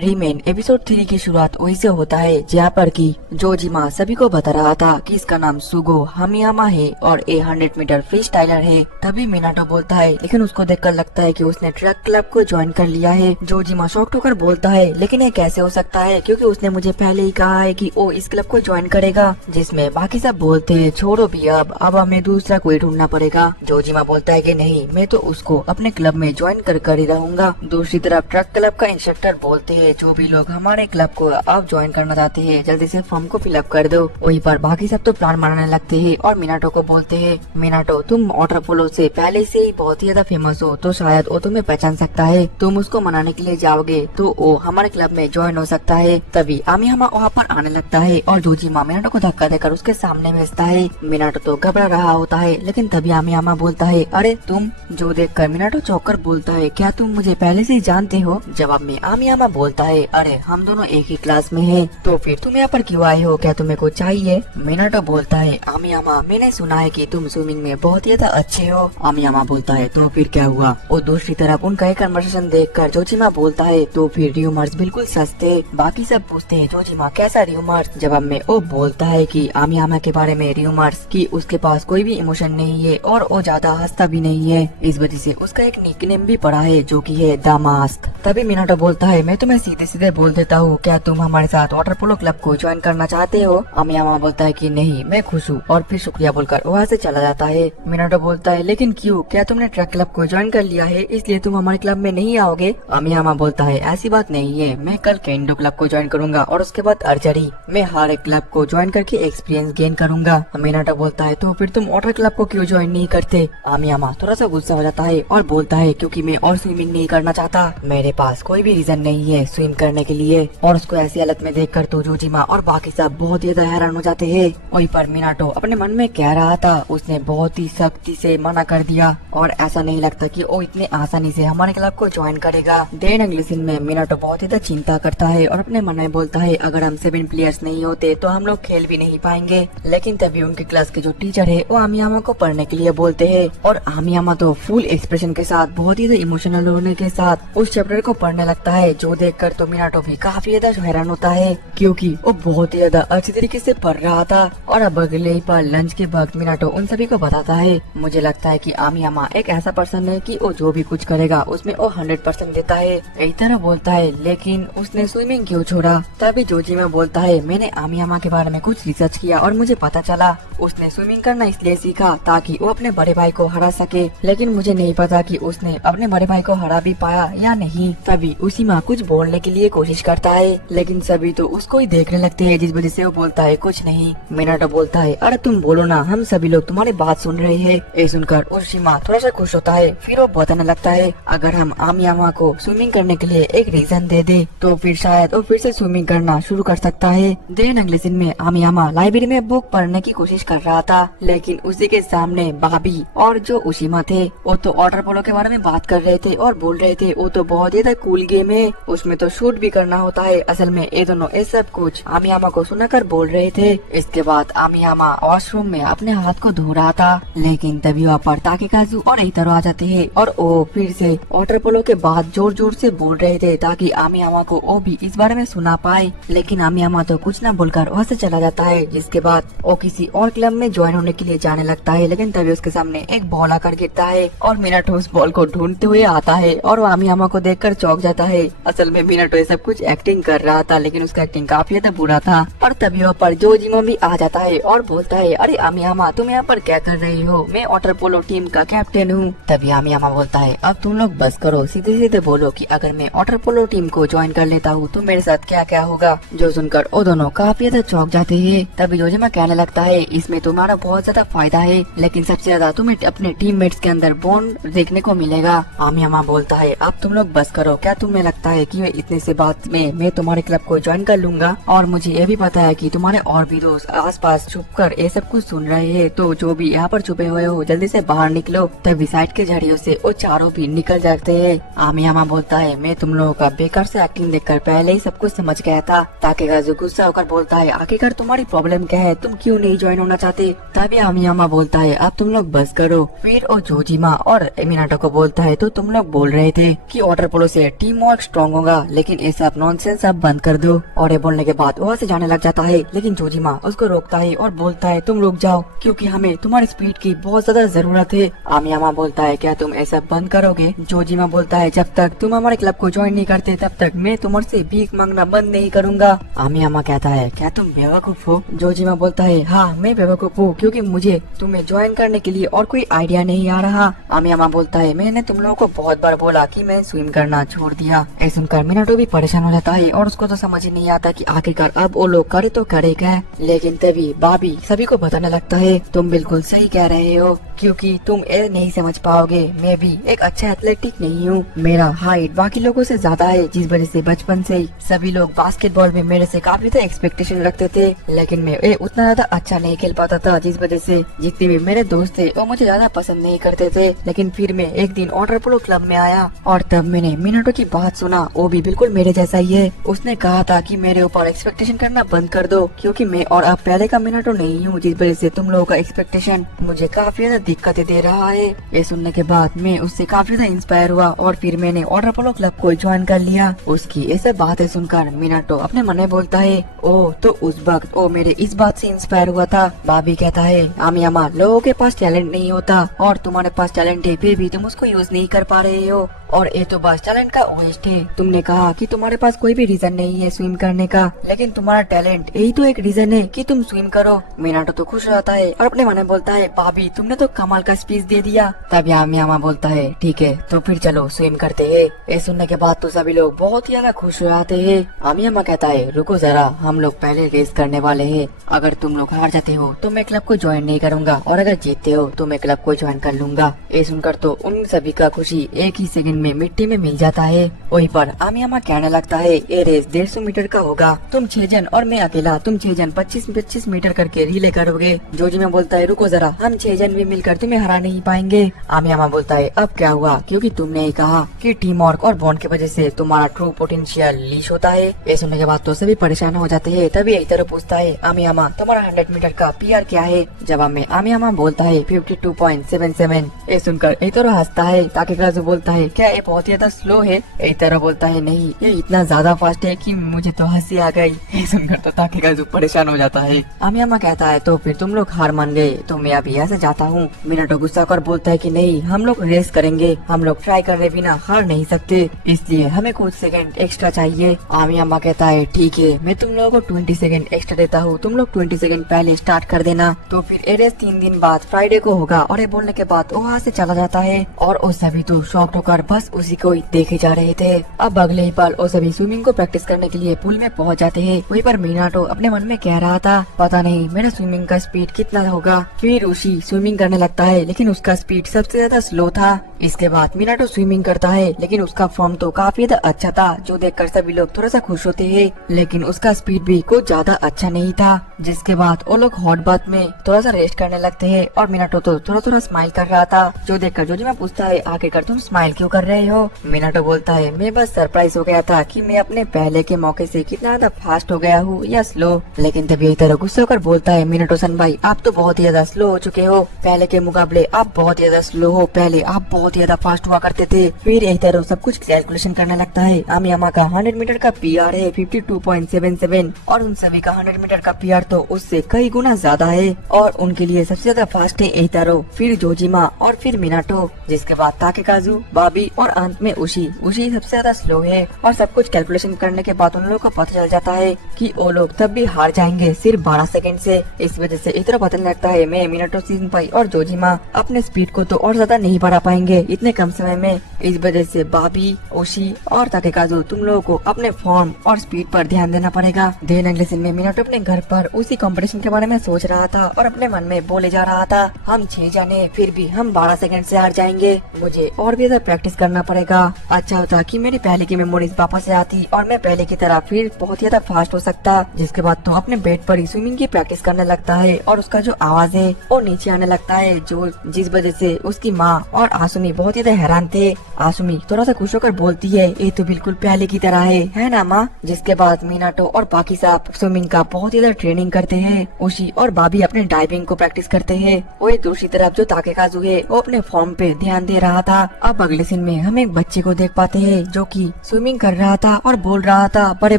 Riemann episode 3 की शुरुआत वही से होता है जहाँ पर कि जोजिमा सभी को बता रहा था कि इसका नाम सुगो हामियामा है और ये 100 मीटर फ्री स्टाइलर है। तभी मिनाटो बोलता है, लेकिन उसको देखकर लगता है कि उसने ट्रक क्लब को ज्वाइन कर लिया है। जोजिमा शॉक्ड होकर बोलता है, लेकिन ये कैसे हो सकता है, क्योंकि उसने मुझे पहले ही कहा है कि वो इस क्लब को ज्वाइन करेगा। जिसमें बाकी सब बोलते हैं, छोड़ो भी अब हमें दूसरा कोई ढूंढना पड़ेगा। जोजिमा बोलता है कि नहीं, मैं तो उसको अपने क्लब में ज्वाइन कर ही रहूंगा। दूसरी तरफ ट्रक क्लब का इंस्ट्रक्टर बोलते हैं, जो भी लोग हमारे क्लब को अब ज्वाइन करना चाहते हैं जल्दी से फॉर्म को फिलअप कर दो। वहीं पर बाकी सब तो प्लान बनाने लगते हैं और मिनाटो को बोलते हैं, मिनाटो तुम वाटर पोलो से पहले से ही बहुत ही ज्यादा फेमस हो, तो शायद वो तुम्हें पहचान सकता है। तुम उसको मनाने के लिए जाओगे तो वो हमारे क्लब में ज्वाइन हो सकता है। तभी आमियामा वहाँ पर आने लगता है और जोजिमा मिनाटो को धक्का देकर उसके सामने भेजता है। मिनाटो तो घबरा रहा होता है, लेकिन तभी आमियामा बोलता है, अरे तुम। जो देखकर मिनाटो चौंक कर बोलता है, क्या तुम मुझे पहले से ही जानते हो? जवाब में आमियामा बोलता है, अरे हम दोनों एक ही क्लास में हैं, तो फिर तुम यहाँ पर क्यों आए हो? क्या तुम्हें कुछ चाहिए? मिनाटो बोलता है, आमियामा मैंने सुना है कि तुम स्विमिंग में बहुत ही ज्यादा अच्छे हो। आमियामा बोलता है, तो फिर क्या हुआ? और दूसरी तरफ उनका एक कन्वर्सेशन देखकर जोजिमा बोलता है, तो फिर र्यूमर्स बिल्कुल सच थे। बाकी सब पूछते हैं, जोजिमा कैसा र्यूमर्स? जवाब में वो बोलता है कि आमियामा के बारे में र्यूमर्स कि उसके पास कोई भी इमोशन नहीं है और वो ज्यादा हंसता भी नहीं है, इस वजह से उसका एक निकनेम भी पड़ा है जो कि है द मास्क। तभी मिनाटो बोलता है, मैं तुम्हें सीधे सीधे बोल देता हूँ, क्या तुम हमारे साथ वाटर पोलो क्लब को ज्वाइन करना चाहते हो? आमियामा बोलता है कि नहीं, मैं खुश हूँ, और फिर शुक्रिया बोलकर वहाँ से चला जाता है। मिनाटो बोलता है, लेकिन क्यों? क्या तुमने ट्रक क्लब को ज्वाइन कर लिया है इसलिए तुम हमारे क्लब में नहीं आओगे? आमियामा बोलता है, ऐसी बात नहीं है, मैं कल केंडो क्लब को ज्वाइन करूंगा और उसके बाद आर्चरी। मैं हर एक क्लब को ज्वाइन करके एक्सपीरियंस गेन करूंगा। मिनाटो बोलता है, तो फिर तुम वाटर क्लब को क्यों ज्वाइन नहीं करते? आमियामा थोड़ा सा गुस्सा हो जाता है और बोलता है, क्योंकि मैं और स्विमिंग नहीं करना चाहता, मेरे पास कोई भी रीजन नहीं है स्विम करने के लिए। और उसको ऐसी हालत में देखकर तो जोजिमा और बाकी सब बहुत ही ज्यादा हैरान हो जाते हैं। वहीं पर मिनाटो अपने मन में कह रहा था, उसने बहुत ही सख्ती से मना कर दिया और ऐसा नहीं लगता कि वो इतने आसानी से हमारे क्लब को ज्वाइन करेगा। देन अगले सीन में मिनाटो बहुत ही ज्यादा चिंता करता है और अपने मन में बोलता है, अगर हम 7 प्लेयर्स नहीं होते तो हम लोग खेल भी नहीं पाएंगे। लेकिन तभी उनके क्लास के जो टीचर है वो आमियामा को पढ़ने के लिए बोलते हैं और आमियामा तो फुल एक्सप्रेशन के साथ बहुत ही इमोशनल होने के साथ उस चैप्टर को पढ़ने लगता है, जो देखकर तो मिनाटो भी काफी ज्यादा हैरान होता है, क्योंकि वो बहुत ही ज्यादा अच्छी तरीके से पढ़ रहा था। और अब अगले ही पर लंच के वक्त मिनाटो उन सभी को बताता है, मुझे लगता है कि आमियामा एक ऐसा पर्सन है कि वो जो भी कुछ करेगा उसमें वो 100% देता है। इस तरह बोलता है, लेकिन उसने स्विमिंग क्यों छोड़ा? तभी जोजिमा बोलता है, मैंने आमियामा के बारे में कुछ रिसर्च किया और मुझे पता चला उसने स्विमिंग करना इसलिए सीखा ताकि वो अपने बड़े भाई को हरा सके, लेकिन मुझे नहीं पता कि उसने अपने बड़े भाई को हरा भी पाया या नहीं। तभी उसीमा कुछ बोलने के लिए कोशिश करता है, लेकिन सभी तो उसको ही देखने लगते हैं, जिस वजह से वो बोलता है, कुछ नहीं। मिनाटो बोलता है, अरे तुम बोलो ना, हम सभी लोग तुम्हारी बात सुन रहे हैं। ये सुनकर उसीमा थोड़ा सा खुश होता है, फिर वो बताने लगता है, अगर हम आमियामा को स्विमिंग करने के लिए एक रीजन दे दे तो फिर शायद वो फिर से स्विमिंग करना शुरू कर सकता है। देन अगले दिन में आमियामा लाइब्रेरी में बुक पढ़ने की कोशिश कर रहा था, लेकिन उसी के सामने भाभी और जो उसीमा थे वो तो वाटर पोलो के बारे में बात कर रहे थे और बोल रहे थे, वो तो बहुत ही कूल गेम है, उसमें तो शूट भी करना होता है। असल में ये दोनों ये सब कुछ आमियामा को सुनाकर बोल रहे थे। इसके बाद आमियामा वॉशरूम में अपने हाथ को धो रहा था, लेकिन तभी वहाँ पर ताकेकाजू और इतरो आ जाते हैं और वो फिर से वाटर पोलो के बाद जोर जोर से बोल रहे थे ताकि आमियामा को वो भी इस बारे में सुना पाए, लेकिन आमियामा तो कुछ न बोलकर वहाँ से चला जाता है। जिसके बाद वो किसी और क्लब में ज्वाइन होने के लिए जाने लगता है, लेकिन तभी उसके सामने एक बॉल आकर गिरता है और मिनाटो उस बॉल को ढूंढते हुए आता है और वो आमियामा को देखकर चौंक जाता है। असल में मिनाटो ये सब कुछ एक्टिंग कर रहा था, लेकिन उसका एक्टिंग काफी ज्यादा बुरा था। और तभी वहाँ पर जोजिमा भी आ जाता है और बोलता है, अरे आमियामा तुम यहाँ पर क्या कर रही हो? मैं वाटर पोलो टीम का कैप्टन हूँ। तभी आमियामा बोलता है, अब तुम लोग बस करो, सीधे सीधे बोलो कि अगर मैं वाटर पोलो टीम को ज्वाइन कर लेता हूँ तो मेरे साथ क्या क्या होगा? जो सुनकर वो दोनों काफी ज्यादा चौंक जाते हैं। तभी जोजिमा कहने लगता है, इसमें तुम्हारा बहुत ज्यादा फायदा है, लेकिन सबसे ज्यादा तुम्हें अपने टीममेट्स के अंदर बॉन्ड देखने को मिलेगा। आमियामा बोलता है, अब तुम लोग बस करो, क्या तुम्हें लगता है कि इतने से बात में मैं तुम्हारे क्लब को ज्वाइन कर लूंगा? और मुझे ये भी पता है कि तुम्हारे और भी दोस्त आसपास छुपकर ये सब कुछ सुन रहे हैं, तो जो भी यहाँ पर छुपे हुए हो जल्दी से बाहर निकलो। तभी साइड के झाड़ियों से वो चारों भी निकल जाते हैं। आमियामा बोलता है, मैं तुम लोगों का बेकार से एक्टिंग देखकर पहले ही सब कुछ समझ गया था। ताकेकाजू गुस्सा होकर बोलता है, आखिरकार तुम्हारी प्रॉब्लम क्या है? तुम क्यों नहीं ज्वाइन होना चाहते? तभी आमियामा बोलता है, अब तुम लोग बस करो। फिर वो जोजिमा और मिनाटो को बोलता है, तो तुम लोग बोल रहे थे कि वाटर पोलो से टीम वर्क स्ट्रॉन्ग होगा, लेकिन ये सब नॉनसेंस अब बंद कर दो। और ये बोलने के बाद वहाँ से जाने लग जाता है, लेकिन जोजिमा उसको रोकता है और बोलता है तुम रुक जाओ, क्योंकि हमें तुम्हारी स्पीड की बहुत ज्यादा जरूरत है। आमियामा बोलता है क्या तुम ऐसा बंद करोगे? जोजिमा बोलता है जब तक तुम हमारे क्लब को ज्वाइन नहीं करते तब तक मैं तुम्हारे भीख मांगना बंद नहीं करूंगा। आमियामा कहता है क्या तुम बेवकूफ हो? जोजिमा बोलता है हाँ मैं बेवकूफ हूँ, क्योंकि मुझे तुम्हें ज्वाइन करने के लिए और कोई आइडिया नहीं आ रहा। आमियामा बोलता है मैंने तुम लोगों को बहुत बार बोला कि मैं स्विम करना छोड़ दिया। ये सुनकर मिनाटो भी परेशान हो जाता है और उसको तो समझ ही नहीं आता कि आखिरकार अब वो लोग करे तो करे क्या। लेकिन तभी बाबी सभी को बताने लगता है तुम बिल्कुल सही कह रहे हो, क्योंकि तुम ये नहीं समझ पाओगे, मैं भी एक अच्छा एथलेटिक नहीं हूँ। मेरा हाइट बाकी लोगों से ज्यादा है, जिस वजह से बचपन से ही सभी लोग बास्केटबॉल में मेरे से काफी ज्यादा एक्सपेक्टेशन रखते थे, लेकिन मैं उतना ज्यादा अच्छा नहीं खेल पाता था, जिस वजह से जितने भी मेरे दोस्त थे वो मुझे ज्यादा पसंद नहीं करते थे। लेकिन फिर मैं एक दिन वाटर पोलो क्लब में आया और तब मैंने मिनाटो की बात सुना, वो भी बिल्कुल मेरे जैसा ही है। उसने कहा था कि मेरे ऊपर एक्सपेक्टेशन करना बंद कर दो, क्योंकि मैं और अब पहले का मिनाटो नहीं हूँ, जिस वजह से तुम लोगों का एक्सपेक्टेशन मुझे काफी ज्यादा दिक्कतें दे रहा है। ये सुनने के बाद मैं उससे काफी ज्यादा इंस्पायर हुआ और फिर मैंने वाटर पोलो क्लब को ज्वाइन कर लिया। उसकी ये सब बातें सुनकर मिनाटो अपने मन में बोलता है ओ तो उस वक्त वो मेरे इस बात से इंस्पायर हुआ था। बाबी कहता है आमियामा लोगों के पास टैलेंट नहीं होता और तुम्हारे पास टैलेंट है, फिर भी तुम उसको यूज नहीं कर पा रहे हो, और ये तो बस टैलेंट का वेस्ट है। तुमने कहा कि तुम्हारे पास कोई भी रीजन नहीं है स्विम करने का, लेकिन तुम्हारा टैलेंट यही तो एक रीजन है कि तुम स्विम करो। मिनाटो तो खुश रहता है और अपने मन में बोलता है भाभी तुमने तो कमाल का स्पीच दे दिया। तब आमियामा बोलता है ठीक है तो फिर चलो स्विम करते हैं। ये सुनने के बाद तो सभी लोग बहुत ही ज्यादा खुश हो जाते हैं। आमियामा कहता है रुको जरा, हम लोग पहले रेस करने वाले हैं, अगर तुम लोग हार जाते हो तो मैं क्लब को ज्वाइन नहीं करूंगा, और अगर जीतते हो तो मैं क्लब को ज्वाइन कर लूंगा। ये सुनकर तो उन सभी का खुशी एक ही सेकंड में मिट्टी में मिल जाता है। वहीं पर आमियामा कहने लगता है ये रेस 150 मीटर का होगा, तुम 6 जन और मैं अकेला, तुम 6 जन 25-25 मीटर करके रिले करोगे। जोजिमा बोलता है रुको जरा, हम 6 जन भी मिलकर तुम्हें हरा नहीं पाएंगे। आमियामा बोलता है अब क्या हुआ, क्योंकि तुमने ही कहा कि टीम वर्क और बॉन्ड की वजह से तुम्हारा ट्रू पोटेंशियल लीच होता है। ये सुनने के बाद तो सभी परेशान हो जाते हैं। तभी एक तरह पूछता है आमियामा तुम्हारा 100 मीटर का पीआर क्या है? जवाब में आमियामा बोलता है 52.77। ये सुनकर एक तरह हंसता है। ताकेकाजू बोलता है क्या ये बहुत ज्यादा स्लो है? एक तरह बोलता है नहीं ये इतना ज्यादा फास्ट है कि मुझे तो हंसी आ गई। ये सुनकर तो ताकेकाजू परेशान हो जाता है। आमियामा कहता है तो फिर तुम लोग हार मान गए, तो मैं अभी यहाँ से जाता हूँ। मिनाटो गुस्सा कर बोलता है कि नहीं हम लोग रेस करेंगे, हम लोग ट्राई करने बिना हार नहीं सकते, इसलिए हमें कुछ सेकंड एक्स्ट्रा चाहिए। आमियामा कहता है ठीक है मैं तुम लोगों को 20 सेकंड एक्स्ट्रा देता हूँ, तुम लोग 20 सेकंड पहले स्टार्ट कर देना। तो फिर ये रेस 3 दिन बाद फ्राइडे को होगा। और ये बोलने के बाद वो वहाँ से चला जाता है और वो सभी तो शॉक्ड होकर बस उसी को देखे जा रहे थे। अब अगले ही पल वो सभी स्विमिंग को प्रैक्टिस करने के लिए पूल में पहुँच जाते हैं। वहीं पर मिनाटो अपने मन में कह रहा था पता नहीं मेरा स्विमिंग का स्पीड कितना होगा। फिर उसी स्विमिंग करने लगता है, लेकिन उसका स्पीड सबसे ज्यादा स्लो था। इसके बाद मिनाटो स्विमिंग करता है, लेकिन उसका फॉर्म तो काफी ज्यादा अच्छा था, जो देखकर सभी लोग थोड़ा सा खुश होते हैं। लेकिन उसका स्पीड भी कुछ ज्यादा अच्छा नहीं था। जिसके बाद वो लोग हॉट बाथ में थोड़ा सा रेस्ट करने लगते हैं और मिनाटो तो थोड़ा थोड़ा स्माइल कर रहा था, जो देखकर जोजिमा पूछता है आखिरकार तुम स्माइल क्यों कर रहे हो? मिनाटो बोलता है मैं बस सरप्राइज हो गया था कि मैं अपने पहले के मौके से कितना ज्यादा फास्ट हो गया हूँ या स्लो। लेकिन तभी यही तरह गुस्सा होकर बोलता है मिनाटो सन भाई आप तो बहुत ही ज्यादा स्लो हो चुके हो, पहले के मुकाबले आप बहुत ही ज्यादा स्लो हो, पहले आप बहुत ही ज्यादा फास्ट हुआ करते थे। फिर यही तरह सब कुछ कैलकुलेशन करने लगता है। आमियामा का 100 मीटर का पीआर है 52.77 और उन सभी का 100 मीटर का पीआर तो उससे कई गुना ज्यादा है और उनके लिए सबसे ज्यादा फास्ट है एइतारो, फिर जोजिमा और फिर मिनाटो, जिसके बाद ताकेकाजू, बाबी और अंत में उशी सबसे ज्यादा स्लो है। और सब कुछ कैलकुलेशन करने के बाद उन लोगों को पता चल जाता है कि वो लोग तब भी हार जाएंगे सिर्फ 12 सेकंड से। इस वजह से इतना पता लगता है मैं मिनाटो, सिंपाई और जोजिमा अपने स्पीड को तो और ज्यादा नहीं बढ़ा पाएंगे इतने कम समय में। इस वजह से बाबी, ओशी और ताकेकाजू तुम लोगों को अपने फॉर्म और स्पीड पर ध्यान देना पड़ेगा। देन अगले दिन में मिनाटो अपने घर पर उसी कंपटीशन के बारे में सोच रहा था और अपने मन में बोले जा रहा था हम 6 जाने फिर भी हम 12 सेकंड से हार जाएंगे, मुझे और भी ज्यादा प्रैक्टिस करना पड़ेगा। अच्छा होता कि मेरी पहले की मेमोरीज वापस से आती और मैं पहले की तरह फिर बहुत ज्यादा फास्ट हो सकता। जिसके बाद तो अपने बेड पर ही स्विमिंग की प्रैक्टिस करने लगता है और उसका जो आवाज है वो नीचे आने लगता है, जो जिस वजह से उसकी माँ और आसुमी बहुत ज्यादा हैरान थे। आसुमी थोड़ा सा खुश होकर बोलती है ये तो बिल्कुल पहले की तरह है ना माँ? जिसके बाद मिनाटो और बाकी सब स्विमिंग का बहुत ज्यादा ट्रेनिंग करते हैं। उशी और बाबी अपने डाइविंग को प्रैक्टिस करते हैं। वही दूसरी तरफ जो ताकेकाजू है वो अपने फॉर्म पे ध्यान दे रहा था। अब अगले सीन में हम एक बच्चे को देख पाते हैं जो कि स्विमिंग कर रहा था और बोल रहा था, बड़े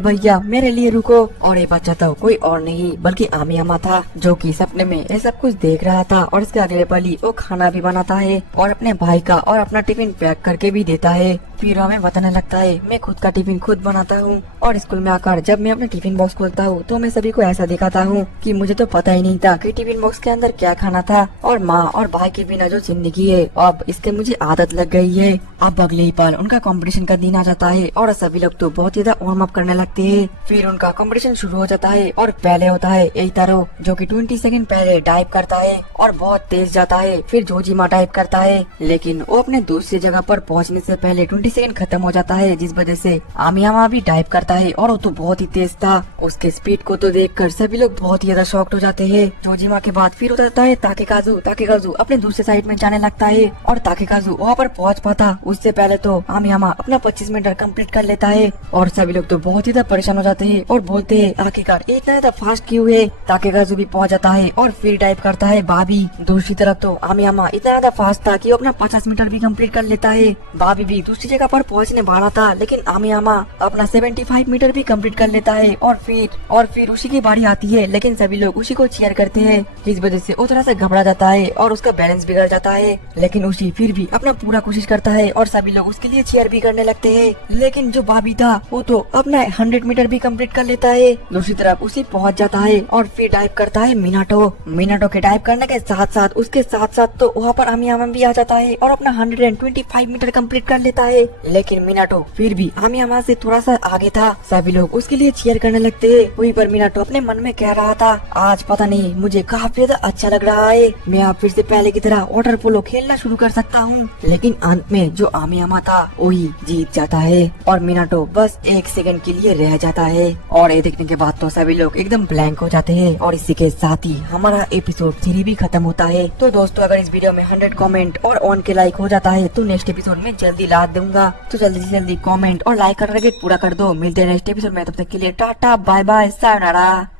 भैया मेरे लिए रुको। और ये बच्चा तो कोई और नहीं बल्कि आमी अम्मा था, जो कि सपने में ये सब कुछ देख रहा था। और इसके अगले पल ही वो खाना भी बनाता है और अपने भाई का और अपना टिफिन पैक करके भी देता है। फिर हमें बताने लगता है, मैं खुद का टिफिन खुद बनाता हूँ और स्कूल में आकर जब मैं अपने टिफिन बॉक्स खोलता हूँ तो मैं सभी को ऐसा दिखाता हूँ कि मुझे तो पता ही नहीं था कि टिफिन बॉक्स के अंदर क्या खाना था। और माँ और भाई के बिना जो जिंदगी है अब इसके मुझे आदत लग गई है। अब अगले ही पल उनका कंपटीशन का दिन आ जाता है और सभी लोग तो बहुत ज्यादा वार्म अप करने लगते हैं। फिर उनका कंपटीशन शुरू हो जाता है और पहले होता है एइतारो, जो कि 20 सेकंड पहले डाइव करता है और बहुत तेज जाता है। फिर जोजिमा डाइव करता है, लेकिन वो अपने दूसरी जगह पर पहुंचने से पहले 20 सेकंड खत्म हो जाता है, जिस वजह से आमियामा भी डाइव करता है और वो तो बहुत ही तेज था। उसके स्पीड को तो देखकर सभी लोग बहुत ही ज्यादा शॉक्ड हो जाते हैं। जोजिमा के बाद फिर होता है ताकेकाजू अपने दूसरे साइड में जाने लगता है और ताकेकाजू वहाँ पर पहुँच पाता उससे पहले तो आमियामा अपना 25 मीटर कंप्लीट कर लेता है। और सभी लोग तो बहुत ही ज्यादा परेशान हो जाते हैं और बोलते हैं, आखिरकार इतना ज्यादा फास्ट क्यों है। ताकेकाजू भी पहुँच जाता है और फिर डाइव करता है बाबी। दूसरी तरफ तो आमियामा इतना ज्यादा फास्ट था कि वो अपना 50 मीटर भी कंप्लीट कर लेता है। बाबी भी दूसरी जगह पर पहुँचने वाला था, लेकिन आमियामा अपना 75 मीटर भी कंप्लीट कर लेता है। और फिर उसी की बारी आती है, लेकिन सभी लोग उसी को चीयर करते हैं, जिस वजह से वो थोड़ा सा घबरा जाता है और उसका बैलेंस बिगड़ जाता है। लेकिन उसी फिर भी अपना पूरा कोशिश करता है और सभी लोग उसके लिए चीयर भी करने लगते हैं। लेकिन जो बाबी था वो तो अपना 100 मीटर भी कंप्लीट कर लेता है। दूसरी तरफ उसी पहुंच जाता है और फिर डाइव करता है मिनाटो के डाइव करने के उसके साथ साथ तो वहाँ पर आमियामा भी आ जाता है और अपना 125 मीटर कंप्लीट कर लेता है। लेकिन मिनाटो फिर भी आमियामा से थोड़ा सा आगे था। सभी लोग उसके लिए चीयर करने लगते हैं। वहीं पर मिनाटो अपने मन में कह रहा था, आज पता नहीं मुझे काफी ज्यादा अच्छा लग रहा है, मैं अब फिर से पहले की तरह वाटर पोलो खेलना शुरू कर सकता हूँ। लेकिन अंत में जो आमियामा था वही जीत जाता है और मिनाटो बस 1 सेकंड के लिए रह जाता है। और ये देखने के बाद तो सभी लोग एकदम ब्लैंक हो जाते हैं और इसी के साथ ही हमारा एपिसोड 3 भी खत्म होता है। तो दोस्तों, अगर इस वीडियो में 100 कमेंट और 1 के लाइक हो जाता है तो नेक्स्ट एपिसोड में जल्दी ला दूंगा। तो जल्दी से जल्दी कमेंट और लाइक कर पूरा कर दो। मिलते हैं नेक्स्ट एपिसोड में, तब तक के लिए टाटा बाय बाय सायोनारा।